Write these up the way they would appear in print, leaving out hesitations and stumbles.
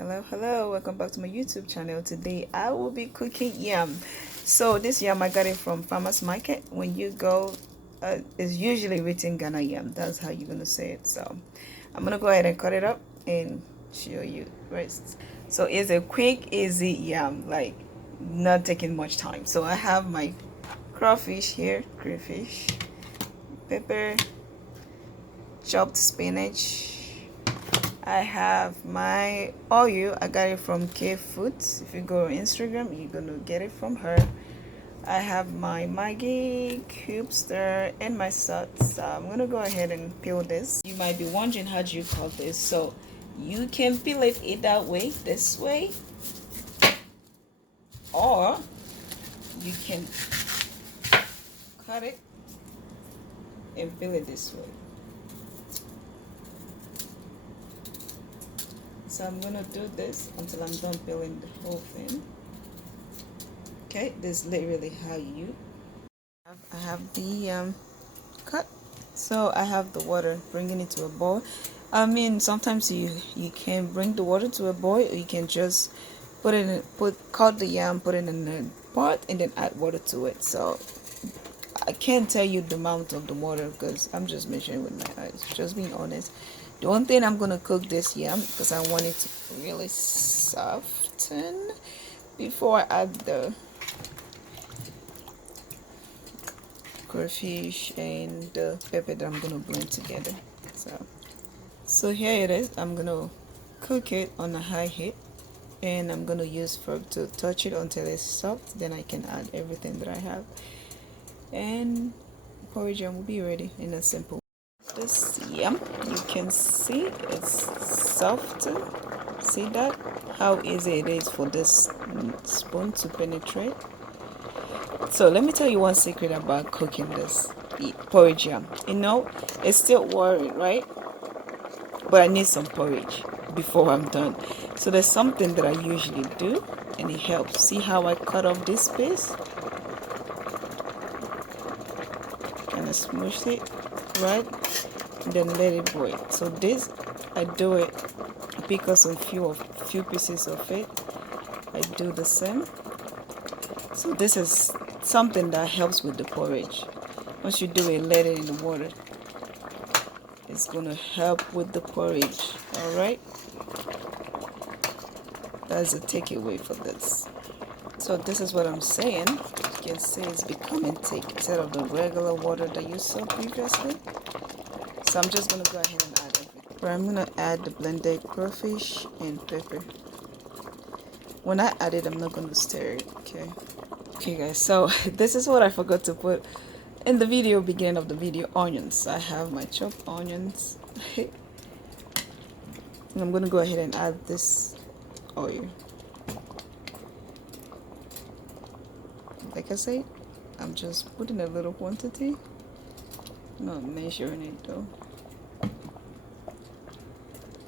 Hello, welcome back to my YouTube channel. Today I will be cooking yam. So this yam I got it from farmers market. When you go, it's usually written ghanayam. That's how you're gonna say it. So I'm gonna go ahead and cut it up and show you rest. So it's a quick easy yam, like not taking much time. So I have my crawfish here, crayfish, pepper, chopped spinach. I have my oil. I got it from k.foods. If you go on Instagram, you're gonna get it from her. I have my Maggi cubes there and my salt. So I'm gonna go ahead and peel this. You might be wondering, how do you cut this? So you can peel it either way, this way, or you can cut it and peel it this way. So I'm gonna do this until I'm done peeling the whole thing. Okay, this is literally how you I have the cut. So I have the water, bringing it to a boil. I mean, sometimes you can bring the water to a boil, or you can just cut the yam, put it in a pot, and then add water to it. So I can't tell you the amount of the water because I'm just measuring with my eyes, just being honest. The one thing, I'm gonna cook this yam because I want it to really soften before I add the crayfish and the pepper that I'm gonna blend together. So here it is. I'm gonna cook it on a high heat, and I'm gonna use fork to touch it until it's soft. Then I can add everything that I have, and porridge yam will be ready in a simple. This yam, you can see it's soft. See that? How easy it is for this spoon to penetrate. So let me tell you one secret about cooking this porridge yam. You know, it's still warm, right? But I need some porridge before I'm done. So there's something that I usually do, and it helps. See how I cut off this piece? Kind of smush it, right? And then let it boil. So this, I do it, I pick up some few pieces of it. I do the same. So this is something that helps with the porridge. Once you do it, let it in the water. It's gonna help with the porridge. All right. That's a takeaway for this. So this is what I'm saying. You can see it's becoming thick instead of the regular water that you saw previously. So I'm just gonna go ahead and add everything. But I'm gonna add the blended crayfish and pepper. When I add it, I'm not gonna stir it. Okay guys, so this is what I forgot to put in the video, beginning of the video: onions. I have my chopped onions. And I'm gonna go ahead and add this oil. Like I said, I'm just putting a little quantity, not measuring it though.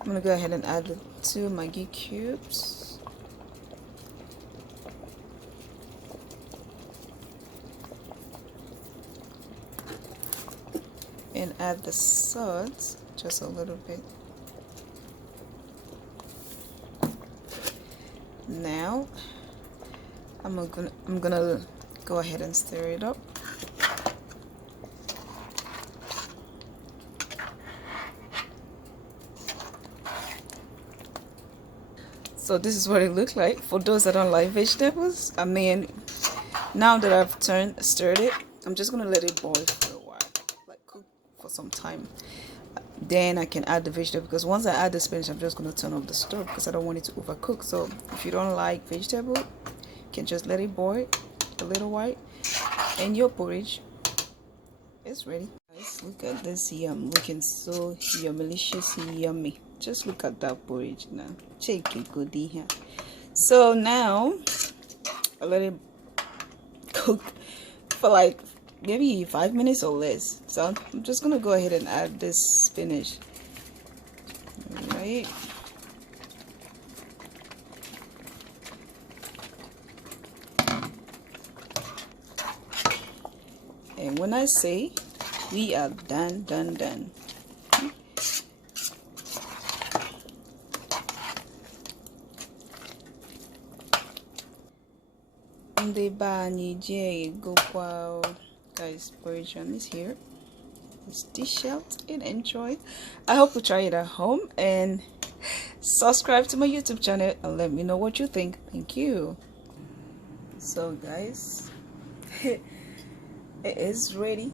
I'm gonna go ahead and add the 2 Maggi cubes. And add the salt, just a little bit. Now I'm gonna go ahead and stir it up. So this is what it looks like for those that don't like vegetables. I mean, now that I've stirred it, I'm just gonna let it boil for a while, like cook for some time. Then I can add the vegetable, because once I add the spinach, I'm just gonna turn off the stove because I don't want it to overcook. So if you don't like vegetable, you can just let it boil a little while, and your porridge is ready. Guys, look at this yam, looking so yummalicious, yummy. Just look at that porridge now. Check it good here. So now I let it cook for like maybe 5 minutes or less. So I'm just gonna go ahead and add this spinach. Right. And when I say we are done. Ndị be anyị jee go. Guys, porridge yam is here. Let's dish out and enjoy. I hope you try it at home and subscribe to my YouTube channel and let me know what you think. Thank you. So guys, it is ready.